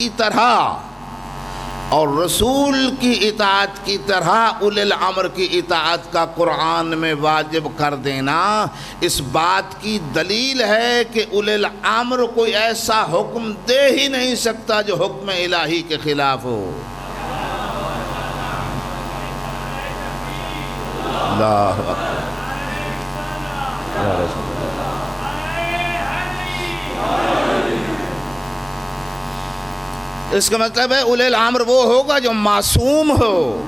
کی طرح اور رسول کی اطاعت کی طرح اولل امر کی اطاعت کا قرآن میں واجب کر دینا اس بات کی دلیل ہے کہ اولل امر کوئی ایسا حکم دے ہی نہیں سکتا جو حکم الہی کے خلاف ہو۔ اللہ اکبر۔ اس کا مطلب ہے اولل امر وہ ہوگا جو معصوم ہو،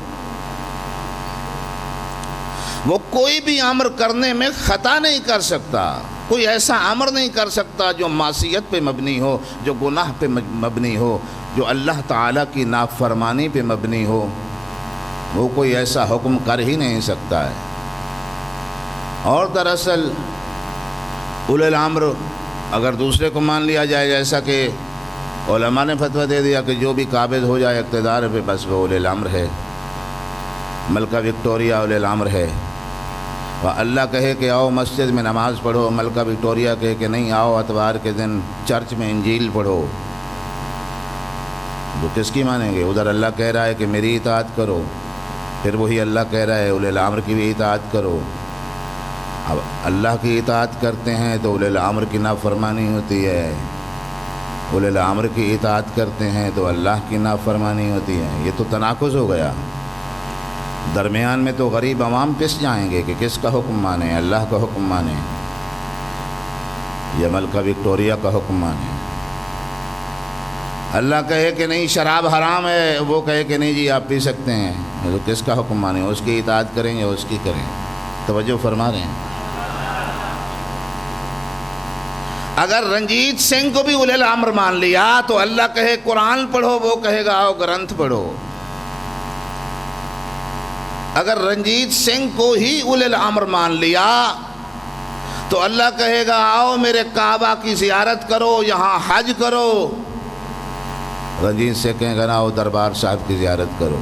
وہ کوئی بھی امر کرنے میں خطا نہیں کر سکتا، کوئی ایسا امر نہیں کر سکتا جو معصیت پہ مبنی ہو، جو گناہ پہ مبنی ہو، جو اللہ تعالیٰ کی نافرمانی پہ مبنی ہو، وہ کوئی ایسا حکم کر ہی نہیں سکتا ہے۔ اور دراصل اولل امر اگر دوسرے کو مان لیا جائے، جیسا کہ علماء نے فتویٰ دے دیا کہ جو بھی قابض ہو جائے اقتدار پہ بس وہ اولل امر ہے، ملکہ وکٹوریہ اولل امر ہے، اور اللہ کہے کہ آؤ مسجد میں نماز پڑھو، ملکہ وکٹوریہ کہے کہ نہیں آؤ اتوار کے دن چرچ میں انجیل پڑھو، تو کس کی مانیں گے؟ ادھر اللہ کہہ رہا ہے کہ میری اطاعت کرو، پھر وہی اللہ کہہ رہا ہے اولل امر کی بھی اطاعت کرو۔ اب اللہ کی اطاعت کرتے ہیں تو اولل امر کی نافرمانی ہوتی ہے، اولل امر کی اطاعت کرتے ہیں تو اللہ کی نافرمانی ہوتی ہے۔ یہ تو تناقض ہو گیا، درمیان میں تو غریب عوام پس جائیں گے کہ کس کا حکم مانیں، اللہ کا حکم مانیں یا ملکہ وکٹوریہ کا حکم مانیں۔ اللہ کہے کہ نہیں شراب حرام ہے، وہ کہے کہ نہیں جی آپ پی سکتے ہیں، تو کس کا حکم مانیں؟ اس کی اطاعت کریں یا اس کی کریں؟ توجہ فرما رہے ہیں۔ اگر رنجیت سنگھ کو بھی اولل امر مان لیا تو اللہ کہے قرآن پڑھو، وہ کہے گا آؤ گرنتھ پڑھو۔ اگر رنجیت سنگھ کو ہی اولل امر مان لیا تو اللہ کہے گا آؤ میرے کعبہ کی زیارت کرو، یہاں حج کرو، رنجیت سنگھ کہے گا آؤ دربار صاحب کی زیارت کرو۔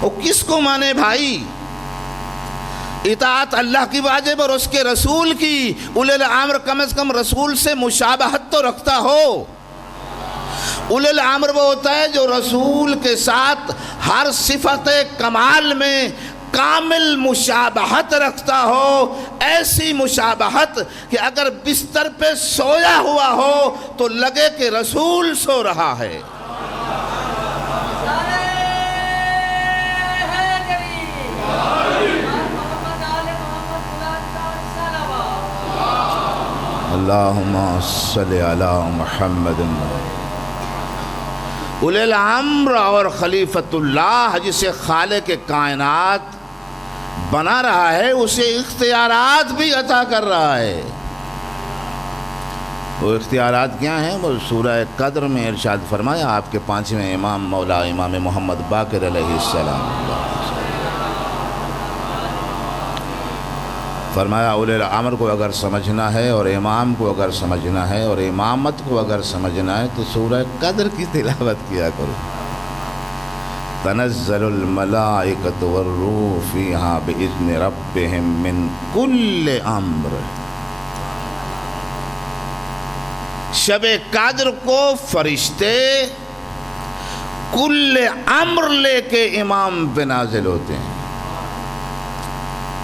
وہ کس کو مانے بھائی؟ اطاعت اللہ کی واجب اور اس کے رسول کی۔ اولل امر کم از کم رسول سے مشابہت تو رکھتا ہو۔ اولل امر وہ ہوتا ہے جو رسول کے ساتھ ہر صفت کمال میں کامل مشابہت رکھتا ہو، ایسی مشابہت کہ اگر بستر پہ سویا ہوا ہو تو لگے کہ رسول سو رہا ہے۔ اللہم صلی علی محمد۔ اولل امر اور خلیفۃ اللہ جسے خالق کائنات بنا رہا ہے اسے اختیارات بھی عطا کر رہا ہے۔ وہ اختیارات کیا ہیں؟ وہ سورہ قدر میں ارشاد فرمایا، آپ کے پانچویں امام مولا امام محمد باقر علیہ السلام فرمایا اولل امر کو اگر سمجھنا ہے اور امام کو اگر سمجھنا ہے اور امامت کو اگر سمجھنا ہے تو سورہ قدر کی تلاوت کیا کرو۔ تنزل الملائکۃ والروح فیہا بإذن ربہم من کل امر۔ شب قدر کو فرشتے کل امر لے کے امام پہ نازل ہوتے ہیں،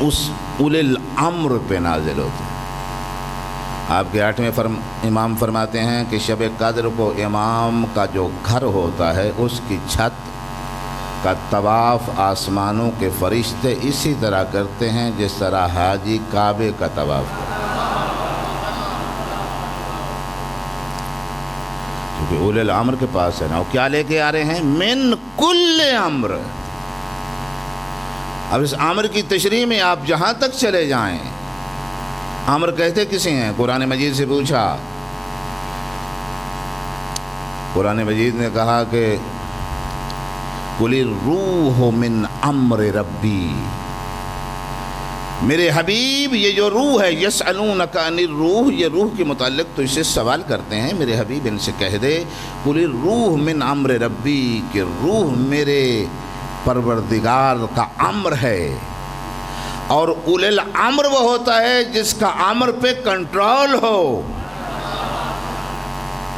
اس اولل امر پہ نازل ہوتے ہیں۔ آپ کے 8ویں امام فرماتے ہیں کہ شب قدر کو امام کا جو گھر ہوتا ہے اس کی چھت کا طواف آسمانوں کے فرشتے اسی طرح کرتے ہیں جس طرح حاجی کعبے کا طواف کرتے ہیں، کیونکہ اولل امر کے پاس ہے نا، وہ کیا لے کے آ رہے ہیں؟ من کل امر۔ اب اس امر کی تشریح میں آپ جہاں تک چلے جائیں، امر کہتے کسے ہیں؟ قرآن مجید سے پوچھا، قرآن مجید نے کہا کہ قُلِ الرُّوحُ مِنْ أَمْرِ رَبِّي، میرے حبیب یہ جو روح ہے، یسألونک عن الروح، یہ روح کے متعلق تو اس سے سوال کرتے ہیں، میرے حبیب ان سے کہہ دے قُلِ الرُّوحُ مِنْ أَمْرِ رَبِّي، کہ روح میرے پروردگار کا امر ہے۔ اور اولل امر وہ ہوتا ہے جس کا امر پہ کنٹرول ہو۔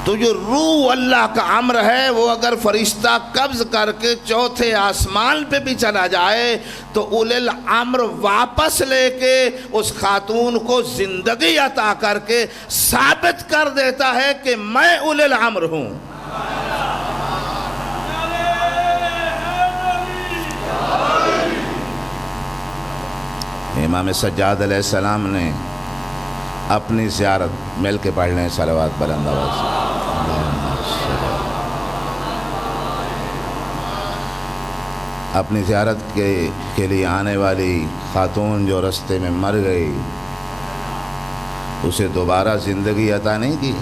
تو جو روح اللہ کا امر ہے وہ اگر فرشتہ قبض کر کے چوتھے آسمان پہ بھی چلا جائے تو اولی الامر واپس لے کے اس خاتون کو زندگی عطا کر کے ثابت کر دیتا ہے کہ میں اولی الامر ہوں۔ امام سجاد علیہ السلام نے اپنی زیارت مل کے پڑھ لیں صلوات بلند آواز سے۔ اپنی زیارت کے لیے آنے والی خاتون جو رستے میں مر گئی اسے دوبارہ زندگی عطا نہیں کی۔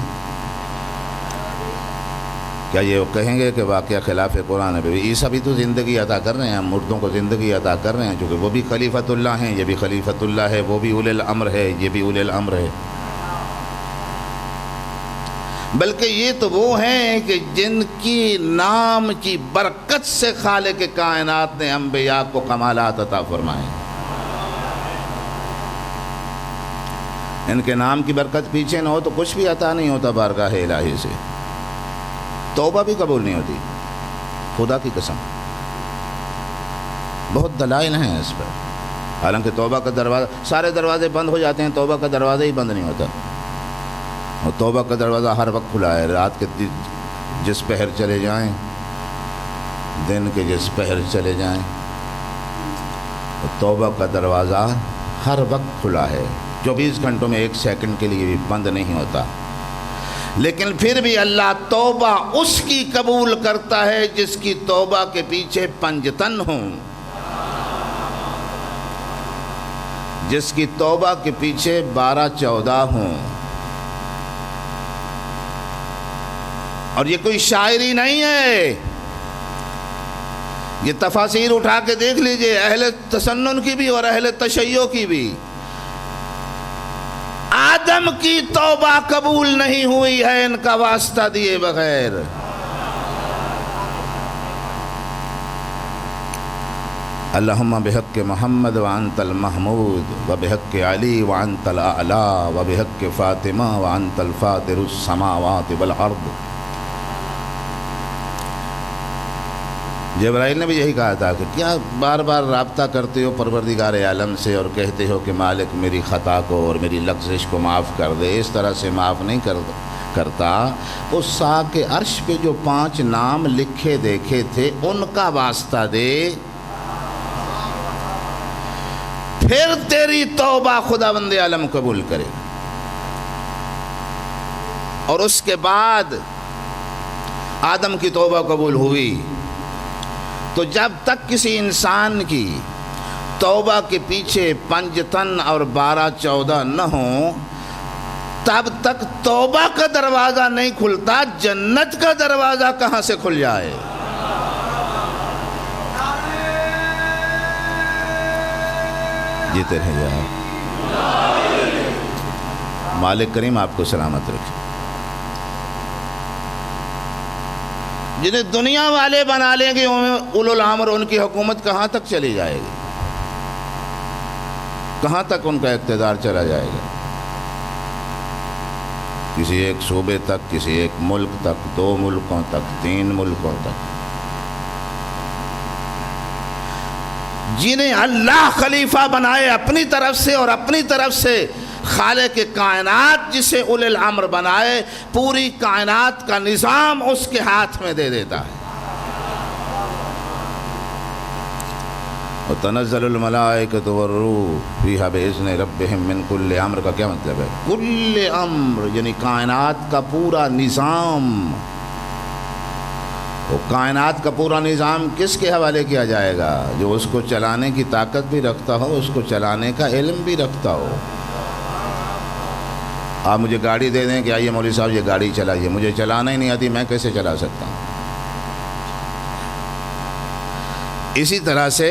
کیا یہ کہیں گے کہ واقعہ خلاف قرآن ہے؟ عیسیٰ بھی تو زندگی عطا کر رہے ہیں، ہم مردوں کو زندگی عطا کر رہے ہیں، چونکہ وہ بھی خلیفۃ اللہ ہیں، یہ بھی خلیفۃ اللہ ہے، وہ بھی اولی الامر ہے، یہ بھی اولی الامر ہے۔ بلکہ یہ تو وہ ہیں کہ جن کی نام کی برکت سے خالق کائنات نے انبیاء کو کمالات عطا فرمائے۔ ان کے نام کی برکت پیچھے نہ ہو تو کچھ بھی عطا نہیں ہوتا بارگاہ الہی سے، توبہ بھی قبول نہیں ہوتی، خدا کی قسم۔ بہت دلائل ہیں اس پر، حالانکہ توبہ کا دروازہ، سارے دروازے بند ہو جاتے ہیں، توبہ کا دروازہ ہی بند نہیں ہوتا، اور توبہ کا دروازہ ہر وقت کھلا ہے۔ رات کے جس پہر چلے جائیں، دن کے جس پہر چلے جائیں، توبہ کا دروازہ ہر وقت کھلا ہے، 24 گھنٹوں میں 1 سیکنڈ کے لیے بھی بند نہیں ہوتا۔ لیکن پھر بھی اللہ توبہ اس کی قبول کرتا ہے جس کی توبہ کے پیچھے پنجتن ہوں، جس کی توبہ کے پیچھے 12-14 ہوں۔ اور یہ کوئی شاعری نہیں ہے، یہ تفاسیر اٹھا کے دیکھ لیجئے، اہل تسنن کی بھی اور اہل تشیع کی بھی۔ آدم کی توبہ قبول نہیں ہوئی ہے ان کا واسطہ دیے بغیر۔ اللہم بحق محمد وانت المحمود وبحق علی وانت الاعلی وبحق فاطمہ وانت الفاطر السماوات والارض۔ جبرائیل نے بھی یہی کہا تھا کہ کیا بار بار رابطہ کرتے ہو پروردگار عالم سے اور کہتے ہو کہ مالک میری خطا کو اور میری لغزش کو معاف کر دے، اس طرح سے معاف نہیں کرتا۔ اس ساق عرش پہ جو 5 نام لکھے دیکھے تھے ان کا واسطہ دے، پھر تیری توبہ خداوند عالم قبول کرے۔ اور اس کے بعد آدم کی توبہ قبول ہوئی، تو جب تک کسی انسان کی توبہ کے پیچھے پنجتن اور 12-14 نہ ہوں تب تک توبہ کا دروازہ نہیں کھلتا، جنت کا دروازہ کہاں سے کھل جائے؟ جیتے رہے یار، مالک کریم آپ کو سلامت رکھے۔ جنہیں دنیا والے بنا لیں گے اولو الامر، ان کی حکومت کہاں تک چلی جائے گی؟ کہاں تک ان کا اقتدار چلا جائے گا؟ کسی ایک صوبے تک، کسی ایک ملک تک، 2 ملکوں تک، 3 ملکوں تک۔ جنہیں اللہ خلیفہ بنائے اپنی طرف سے، اور اپنی طرف سے خالق کائنات جسے اولی الامر بنائے، پوری کائنات کا نظام اس کے ہاتھ میں دے دیتا ہے۔ وَتَنَزَّلُ الْمَلَائِكَةُ وَالرُّوحُ فِيهَا بِإِذْنِ رَبِّهِمْ مِنْ كُلِّ امر کا کیا مطلب ہے؟ کل امر یعنی کائنات کا پورا نظام۔ وہ کائنات کا پورا نظام کس کے حوالے کیا جائے گا؟ جو اس کو چلانے کی طاقت بھی رکھتا ہو، اس کو چلانے کا علم بھی رکھتا ہو۔ آپ مجھے گاڑی دے دیں کہ آئیے مولوی صاحب یہ گاڑی چلائیے، مجھے چلانا ہی نہیں آتی، میں کیسے چلا سکتا ہوں؟ اسی طرح سے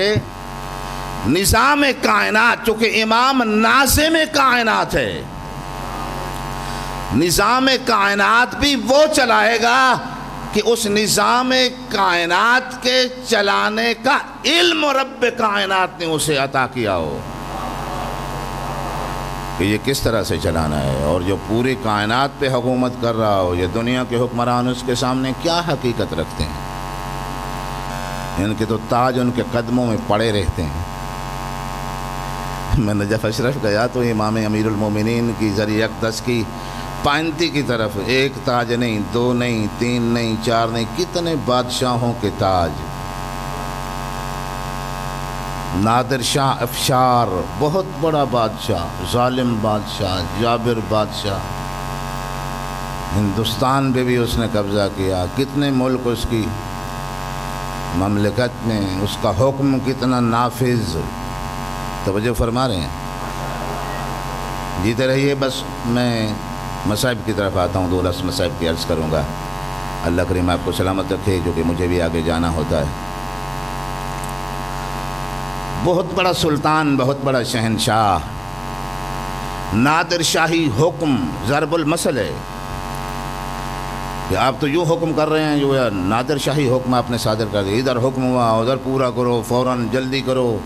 نظام کائنات، چونکہ امام ناظم کائنات ہے، نظام کائنات بھی وہ چلائے گا کہ اس نظام کائنات کے چلانے کا علم رب کائنات نے اسے عطا کیا ہو۔ کہ یہ کس طرح سے چلانا ہے، اور جو پوری کائنات پہ حکومت کر رہا ہو، یہ دنیا کے حکمران اس کے سامنے کیا حقیقت رکھتے ہیں؟ ان کے تو تاج ان کے قدموں میں پڑے رہتے ہیں۔ میں نجف اشرف گیا تو امام امیر المومنین کی ذریعہ اقدس کی پائنتی کی طرف ایک تاج نہیں، دو نہیں، تین نہیں، چار نہیں، کتنے بادشاہوں کے تاج۔ نادر شاہ افشار بہت بڑا بادشاہ، ظالم بادشاہ، جابر بادشاہ، ہندوستان پہ بھی اس نے قبضہ کیا، کتنے ملک اس کی مملکت میں، اس کا حکم کتنا نافذ۔ توجہ فرما رہے ہیں؟ جیتے رہیے، بس میں مصائب کی طرف آتا ہوں، 2 لفظ مصائب کی عرض کروں گا۔ اللہ کریم آپ کو سلامت رکھے، جو کہ مجھے بھی آگے جانا ہوتا ہے۔ بہت بڑا سلطان، بہت بڑا شہنشاہ، نادر شاہی حکم ضرب المثل ہے کہ آپ تو یوں حکم کر رہے ہیں، جو نادر شاہی حکم آپ نے صادر کر دیا، ادھر حکم ہوا ادھر پورا کرو، فوراً جلدی کرو۔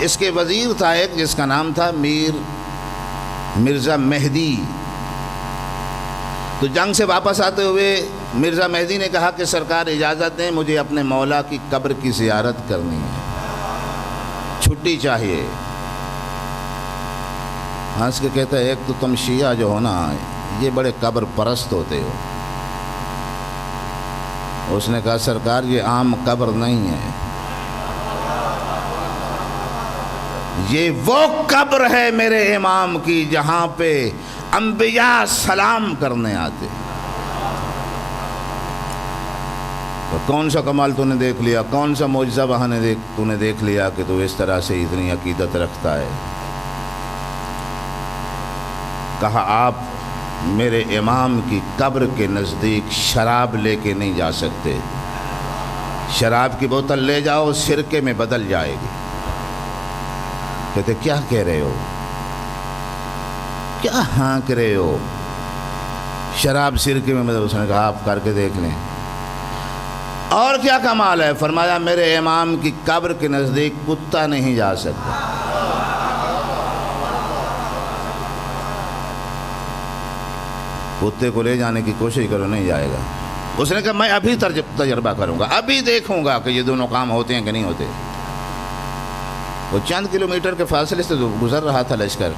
اس کے وزیر تھا ایک جس کا نام تھا مرزا مہدی۔ تو جنگ سے واپس آتے ہوئے مرزا مہدی نے کہا کہ سرکار اجازت دیں، مجھے اپنے مولا کی قبر کی زیارت کرنی ہے، چھٹی چاہیے۔ ہنس کے کہتا ہے، ایک تو تم شیعہ جو ہو نا، یہ بڑے قبر پرست ہوتے ہو۔ اس نے کہا سرکار یہ عام قبر نہیں ہے، یہ وہ قبر ہے میرے امام کی جہاں پہ انبیاء سلام کرنے آتے۔ تو کون سا کمال تو نے دیکھ لیا، کون سا معجزہ وہاں تو نے دیکھ لیا کہ تو اس طرح سے اتنی عقیدت رکھتا ہے؟ کہا آپ میرے امام کی قبر کے نزدیک شراب لے کے نہیں جا سکتے، شراب کی بوتل لے جاؤ سرکے میں بدل جائے گی۔ کہتے کیا کہہ رہے ہو، کیا ہانک رہے ہو، شراب سرکے میں بدل؟ اس نے کہا آپ کر کے دیکھ لیں۔ اور کیا کمال ہے؟ فرمایا میرے امام کی قبر کے نزدیک کتا نہیں جا سکتا۔ کتے کو لے جانے کی کوشش کرو، نہیں جائے گا۔ اس نے کہا میں ابھی تجربہ کروں گا، ابھی دیکھوں گا کہ یہ دونوں کام ہوتے ہیں کہ نہیں ہوتے۔ وہ چند کلومیٹر کے فاصلے سے گزر رہا تھا لشکر۔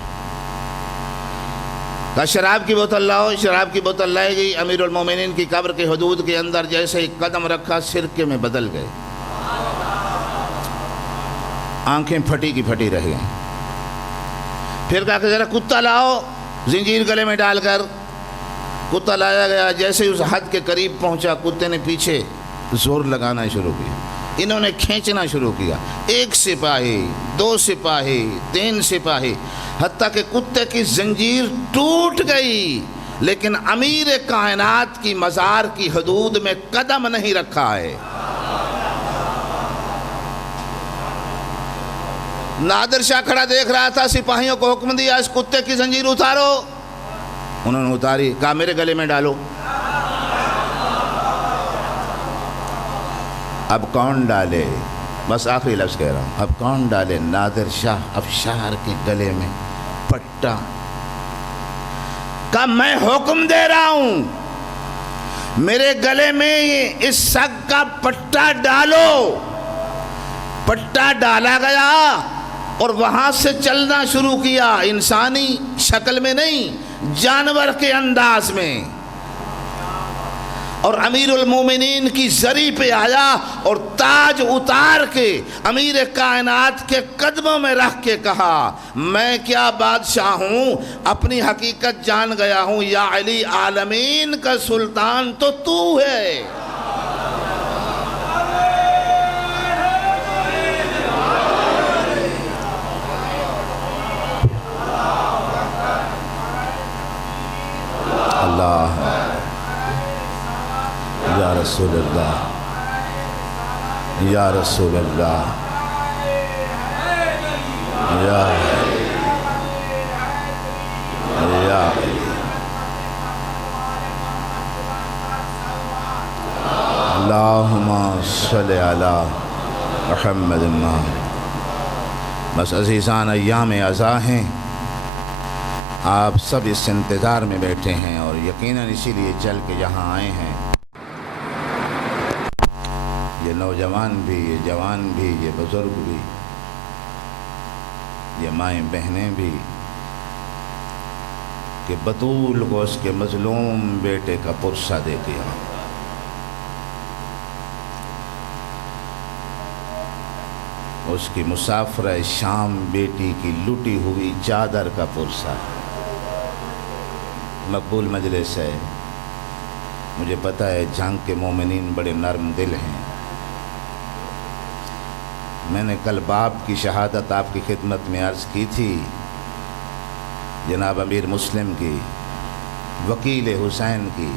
کہا شراب کی بوتل لاؤ، شراب کی بوتل لائے گئی، امیر المومنین کی قبر کے حدود کے اندر جیسے ہی قدم رکھا سرکے میں بدل گئے، آنکھیں پھٹی کی پھٹی رہ گئیں۔ پھر کہا کہ ذرا کتا لاؤ، زنجیر گلے میں ڈال کر کتا لایا گیا۔ جیسے ہی اس حد کے قریب پہنچا، کتے نے پیچھے زور لگانا شروع کیا، انہوں نے کھینچنا شروع کیا، 1 سپاہی، 2 سپاہی، 3 سپاہی، حتیٰ کہ کتے کی زنجیر ٹوٹ گئی، لیکن امیر کائنات کی مزار کی حدود میں قدم نہیں رکھا ہے۔ نادر شاہ کھڑا دیکھ رہا تھا، سپاہیوں کو حکم دیا اس کتے کی زنجیر اتارو، انہوں نے اتاری، کہا میرے گلے میں ڈالو۔ اب کون ڈالے، بس آخری لفظ کہہ رہا ہوں، اب کون ڈالے نادر شاہ افشار کے گلے میں پٹا؟ کہا میں حکم دے رہا ہوں، میرے گلے میں اس سگ کا پٹا ڈالو۔ پٹا ڈالا گیا اور وہاں سے چلنا شروع کیا، انسانی شکل میں نہیں، جانور کے انداز میں، اور امیر المومنین کی زری پہ آیا اور تاج اتار کے امیر کائنات کے قدموں میں رکھ کے کہا میں کیا بادشاہ ہوں، اپنی حقیقت جان گیا ہوں، یا علی عالمین کا سلطان تو تو ہے۔ اللہ یا رسول اللہ، یا رسول اللہ، یا اللہم صلی علی محمد بس عزیزان ایام عزا ہیں، آپ سب اس انتظار میں بیٹھے ہیں اور یقیناً اسی لیے چل کے یہاں آئے ہیں، یہ نوجوان بھی، یہ جوان بھی، یہ بزرگ بھی، یہ مائیں بہنیں بھی، کہ بطول کو اس کے مظلوم بیٹے کا پرسہ دے کے آؤ۔ اس کی مسافرہ شام بیٹی کی لٹی ہوئی چادر کا پرسہ۔ مقبول مجلس ہے، مجھے پتہ ہے جھنگ کے مومنین بڑے نرم دل ہیں۔ میں نے کل باپ کی شہادت آپ کی خدمت میں عرض کی تھی، جناب امیر مسلم کی، وکیل حسین کی،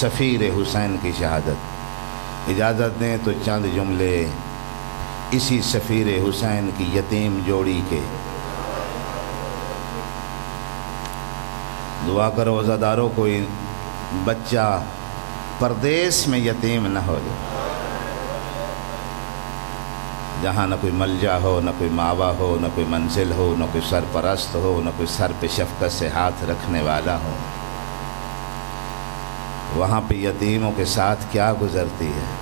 سفیر حسین کی شہادت۔ اجازت دیں تو چند جملے اسی سفیر حسین کی یتیم جوڑی کے۔ دعا کرو عزاداروں کوئی بچہ پردیس میں یتیم نہ ہو جائے، جہاں نہ کوئی ملجا ہو، نہ کوئی ماوا ہو، نہ کوئی منزل ہو، نہ کوئی سرپرست ہو، نہ کوئی سر پہ شفقت سے ہاتھ رکھنے والا ہو۔ وہاں پہ یتیموں کے ساتھ کیا گزرتی ہے۔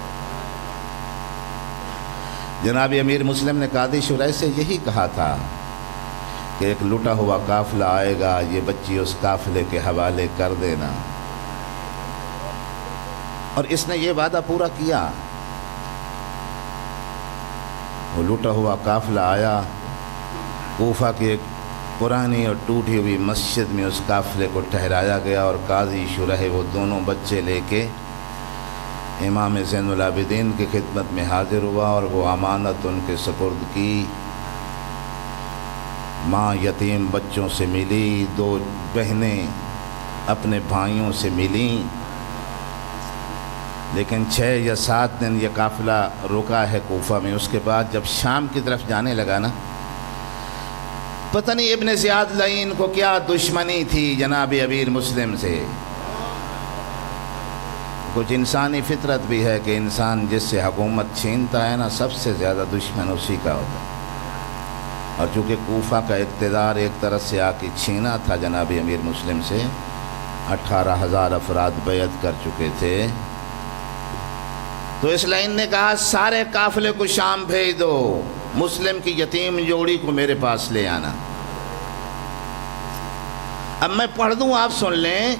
جناب امیر مسلم نے قاضی شرح سے یہی کہا تھا کہ ایک لٹا ہوا قافلہ آئے گا، یہ بچی اس قافلے کے حوالے کر دینا، اور اس نے یہ وعدہ پورا کیا۔ وہ لوٹا ہوا قافلہ آیا، کوفہ کی ایک پرانی اور ٹوٹی ہوئی مسجد میں اس قافلے کو ٹھہرایا گیا، اور قاضی شرح وہ دونوں بچے لے کے امام زین العابدین کی خدمت میں حاضر ہوا، اور وہ امانت ان کے سپرد کی۔ ماں یتیم بچوں سے ملی، دو بہنیں اپنے بھائیوں سے ملیں، لیکن 6 یا 7 دن یہ قافلہ رکا ہے کوفہ میں۔ اس کے بعد جب شام کی طرف جانے لگا نا، پتہ نہیں ابن زیاد لعین کو کیا دشمنی تھی جناب امیر مسلم سے۔ کچھ انسانی فطرت بھی ہے کہ انسان جس سے حکومت چھینتا ہے نا، سب سے زیادہ دشمن اسی کا ہوتا ہے، اور چونکہ کوفہ کا اقتدار ایک طرف سے آ کے چھینا تھا جناب امیر مسلم سے، 18,000 افراد بیعت کر چکے تھے، تو اس لائن نے کہا سارے قافلے کو شام بھیج دو، مسلم کی یتیم جوڑی کو میرے پاس لے آنا۔ اب میں پڑھ دوں، آپ سن لیں۔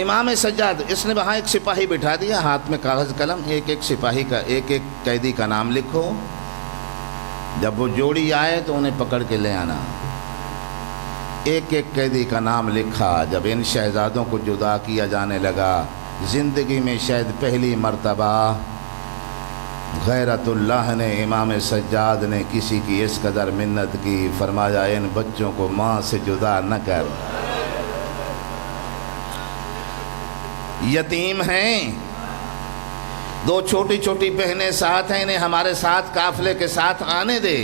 امام سجاد، اس نے وہاں ایک سپاہی بٹھا دیا، ہاتھ میں کاغذ قلم، ایک ایک سپاہی کا، ایک ایک قیدی کا نام لکھو، جب وہ جوڑی آئے تو انہیں پکڑ کے لے آنا۔ ایک ایک قیدی کا نام لکھا۔ جب ان شہزادوں کو جدا کیا جانے لگا، زندگی میں شاید پہلی مرتبہ غیرت اللہ نے، امام سجاد نے کسی کی اس قدر منت کی، فرمایا ان بچوں کو ماں سے جدا نہ کر، یتیم ہیں، 2 چھوٹی چھوٹی بہنیں ساتھ ہیں، انہیں ہمارے ساتھ قافلے کے ساتھ آنے دے،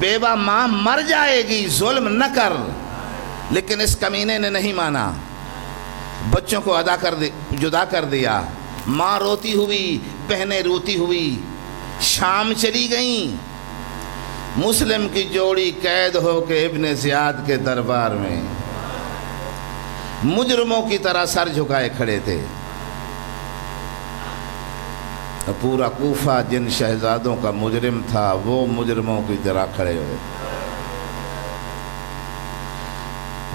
بیوہ ماں مر جائے گی، ظلم نہ کر۔ لیکن اس کمینے نے نہیں مانا، بچوں کو جدا کر دیا۔ ماں روتی ہوئی، بہنیں روتی ہوئی شام چلی گئیں۔ مسلم کی جوڑی قید ہو کے ابن زیاد کے دربار میں مجرموں کی طرح سر جھکائے کھڑے تھے۔ پورا کوفہ جن شہزادوں کا مجرم تھا، وہ مجرموں کی طرح کھڑے ہوئے۔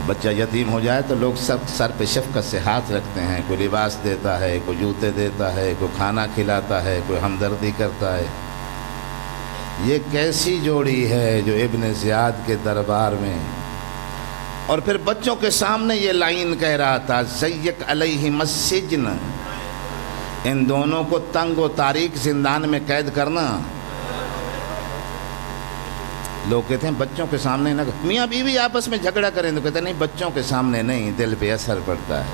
بچہ یتیم ہو جائے تو لوگ سب سر پہ شفقت سے ہاتھ رکھتے ہیں، کوئی لباس دیتا ہے، کوئی جوتے دیتا ہے، کوئی کھانا کھلاتا ہے، کوئی ہمدردی کرتا ہے۔ یہ کیسی جوڑی ہے جو ابن زیاد کے دربار میں، اور پھر بچوں کے سامنے یہ لائن کہہ رہا تھا، زیک علیہم السجن، ان دونوں کو تنگ و تاریک زندان میں قید کرنا۔ لوگ کہتے ہیں بچوں کے سامنے نہ، میاں بیوی آپس میں جھگڑا کریں تو کہتے ہیں نہیں بچوں کے سامنے نہیں، دل پہ اثر پڑتا ہے۔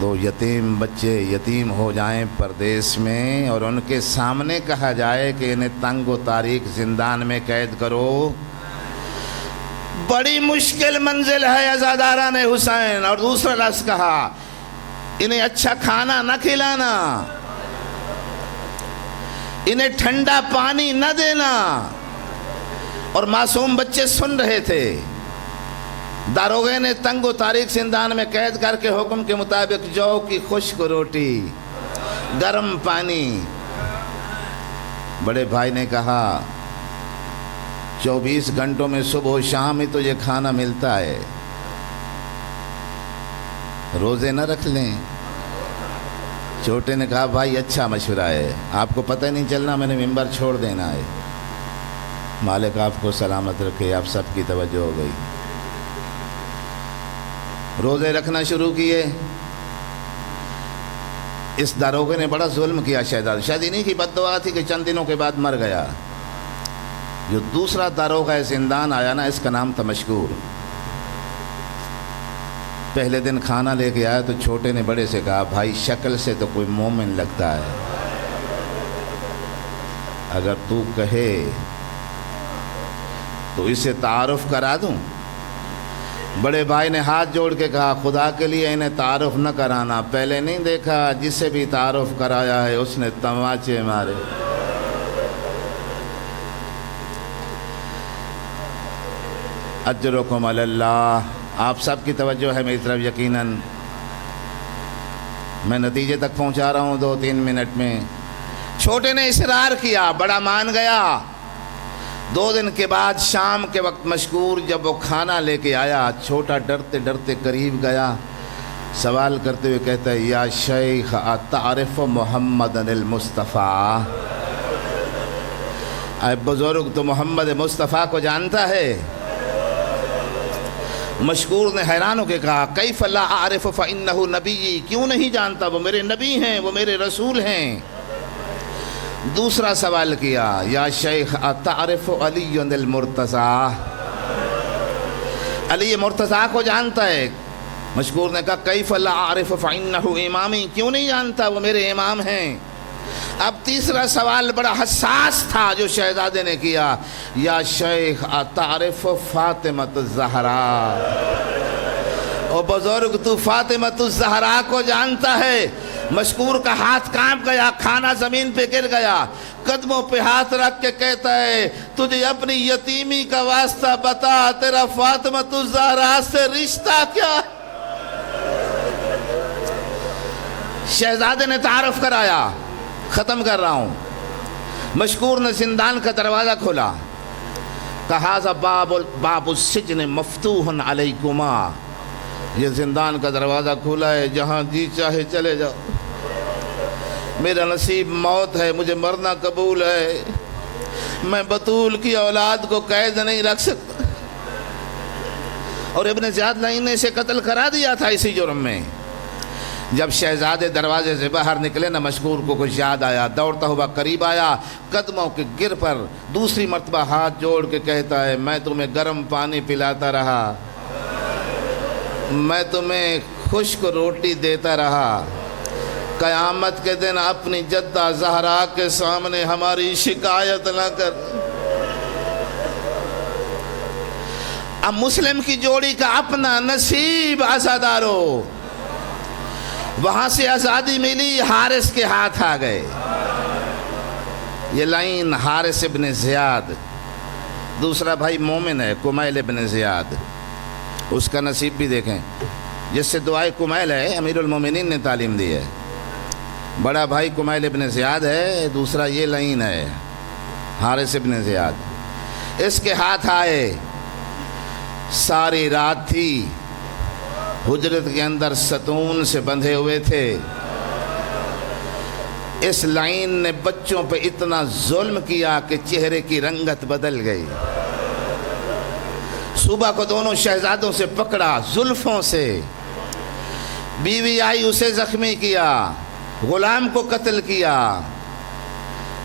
2 یتیم بچے یتیم ہو جائیں پردیس میں، اور ان کے سامنے کہا جائے کہ انہیں تنگ و تاریک زندان میں قید کرو، بڑی مشکل منزل ہے عزاداران حسین۔ اور دوسرا لفظ کہا انہیں اچھا کھانا نہ کھلانا، انہیں ٹھنڈا پانی نہ دینا۔ اور معصوم بچے سن رہے تھے۔ داروغے نے تنگ و تاریک زندان میں قید کر کے حکم کے مطابق جو کی خشک روٹی، گرم پانی۔ بڑے بھائی نے کہا 24 گھنٹوں میں صبح و شام ہی تو یہ کھانا ملتا ہے، روزے نہ رکھ لیں۔ چھوٹے نے کہا بھائی اچھا مشورہ ہے، آپ کو پتہ نہیں چلنا میں نے ممبر چھوڑ دینا ہے۔ مالک آپ کو سلامت رکھے، آپ سب کی توجہ ہو گئی۔ روزے رکھنا شروع کیے۔ اس داروغے نے بڑا ظلم کیا شہزادہ، شاید انہی کی بد دعا تھی کہ چند دنوں کے بعد مر گیا۔ جو دوسرا داروغہ زندان آیا نا، اس کا نام تھا مشکور۔ پہلے دن کھانا لے کے آیا تو چھوٹے نے بڑے سے کہا بھائی شکل سے تو کوئی مومن لگتا ہے، اگر تو کہے تو اسے تعارف کرا دوں۔ بڑے بھائی نے ہاتھ جوڑ کے کہا خدا کے لیے انہیں تعارف نہ کرانا، پہلے نہیں دیکھا جسے بھی تعارف کرایا ہے اس نے تماچے مارے۔ اجرکم علی اللہ۔ آپ سب کی توجہ ہے میری طرف یقیناً، میں نتیجے تک پہنچا رہا ہوں 2-3 منٹ میں۔ چھوٹے نے اصرار کیا، بڑا مان گیا۔ 2 دن کے بعد شام کے وقت مشکور جب وہ کھانا لے کے آیا، چھوٹا ڈرتے ڈرتے قریب گیا، سوال کرتے ہوئے کہتا ہے یا شیخ اتعرف محمد المصطفیٰ، اے بزرگ تو محمد مصطفیٰ کو جانتا ہے؟ مشکور نے حیران ہو کے کہا کیف لا اعرف فانہ نبی، کیوں نہیں جانتا، وہ میرے نبی ہیں، وہ میرے رسول ہیں۔ دوسرا سوال کیا یا شیخ اتعرف علی المرتضیٰ، علی مرتضیٰ کو جانتا ہے؟ مشکور نے کہا کیف لا اعرف فانہ امامی، کیوں نہیں جانتا، وہ میرے امام ہیں۔ اب تیسرا سوال بڑا حساس تھا جو شہزادے نے کیا یا شیخ اتعرف فاطمۃ الزہراء، او بزرگ تو فاطمۃ الزہراء کو جانتا ہے؟ مشکور کا ہاتھ کانپ گیا، کھانا زمین پہ گر گیا، قدموں پہ ہاتھ رکھ کے کہتا ہے تجھے اپنی یتیمی کا واسطہ بتا، تیرا فاطمۃ الزہراء سے رشتہ کیا؟ شہزادے نے تعارف کرایا۔ ختم کر رہا ہوں۔ مشکور نے زندان کا دروازہ کھولا، کہا باب السجن مفتوح علیکما، یہ زندان کا دروازہ کھولا ہے، جہاں جی چاہے چلے جاؤ، میرا نصیب موت ہے، مجھے مرنا قبول ہے، میں بطول کی اولاد کو قید نہیں رکھ سکتا۔ اور ابن زیاد نے انہیں سے قتل کرا دیا تھا اسی جرم میں۔ جب شہزادے دروازے سے باہر نکلے نہ، مشکور کو کچھ یاد آیا، دوڑتا ہوا قریب آیا، قدموں کے گر پر دوسری مرتبہ ہاتھ جوڑ کے کہتا ہے میں تمہیں گرم پانی پلاتا رہا، میں تمہیں خشک روٹی دیتا رہا، قیامت کے دن اپنی جدہ زہرا کے سامنے ہماری شکایت نہ کر۔ اب مسلم کی جوڑی کا اپنا نصیب عزادارو، وہاں سے آزادی ملی، حارث کے ہاتھ آ گئے۔ یہ لائن حارث ابن زیاد، دوسرا بھائی مومن ہے کمیل ابن زیاد، اس کا نصیب بھی دیکھیں، جس سے دعائے کمیل ہے امیر المومنین نے تعلیم دی ہے۔ بڑا بھائی کمیل ابن زیاد ہے، دوسرا یہ لائن ہے حارث ابن زیاد۔ اس کے ہاتھ آئے، ساری رات تھی، حجرت کے اندر ستون سے بندھے ہوئے تھے۔ اس لائن نے بچوں پہ اتنا ظلم کیا کہ چہرے کی رنگت بدل گئی۔ صبح کو دونوں شہزادوں سے پکڑا زلفوں سے، بیوی آئی اسے زخمی کیا، غلام کو قتل کیا۔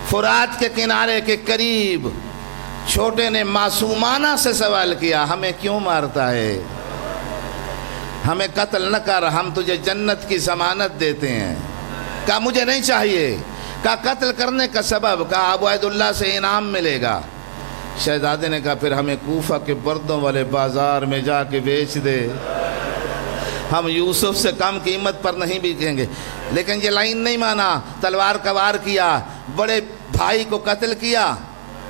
فرات کے کنارے کے قریب چھوٹے نے معصومانہ سے سوال کیا ہمیں کیوں مارتا ہے، ہمیں قتل نہ کر، ہم تجھے جنت کی ضمانت دیتے ہیں۔ کہا مجھے نہیں چاہیے، کہا قتل کرنے کا سبب، کہا ابو عید اللہ سے انعام ملے گا۔ شہزادے نے کہا پھر ہمیں کوفہ کے بردوں والے بازار میں جا کے بیچ دے، ہم یوسف سے کم قیمت پر نہیں بیچیں گے۔ لیکن یہ لائن نہیں مانا، تلوار کا وار کیا، بڑے بھائی کو قتل کیا،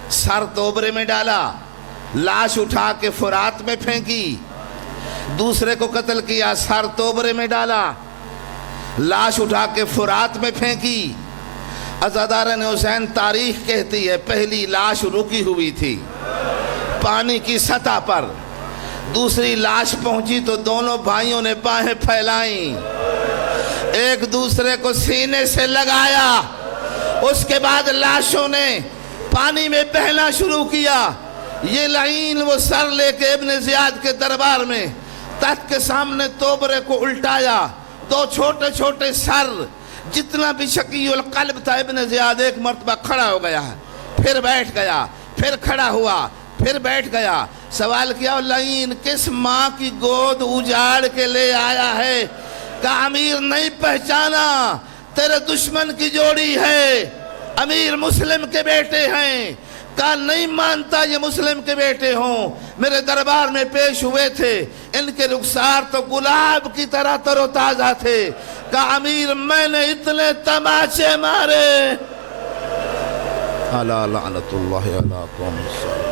سر توبرے میں ڈالا، لاش اٹھا کے فرات میں پھینکی، دوسرے کو قتل کیا، سر توبرے میں ڈالا، لاش اٹھا کے فرات میں پھینکی۔ عزاداران حسین تاریخ کہتی ہے پہلی لاش رکی ہوئی تھی پانی کی سطح پر، دوسری لاش پہنچی تو دونوں بھائیوں نے باہیں پھیلائیں، ایک دوسرے کو سینے سے لگایا، اس کے بعد لاشوں نے پانی میں بہنا شروع کیا۔ یہ لعین وہ سر لے کے ابن زیاد کے دربار میں تخت کے سامنے توبرے کو الٹایا، دو چھوٹے چھوٹے سر، جتنا بھی شقی القلب تھا ابن زیاد ایک مرتبہ کھڑا ہو گیا، پھر بیٹھ گیا، پھر کھڑا ہوا، پھر بیٹھ گیا۔ سوال کیا لعین کس ماں کی گود اجاڑ کے لے آیا ہے؟ کہا امیر نہیں پہچانا، تیرے دشمن کی جوڑی ہے، امیر مسلم کے بیٹے ہیں۔ کہا نہیں مانتا یہ مسلم کے بیٹے ہوں، میرے دربار میں پیش ہوئے تھے، ان کے رخسار تو گلاب کی طرح تر و تازہ تھے۔ کہا امیر میں نے اتنے تماچے مارے۔ الا لعنت اللہ علی قوم الظالمین۔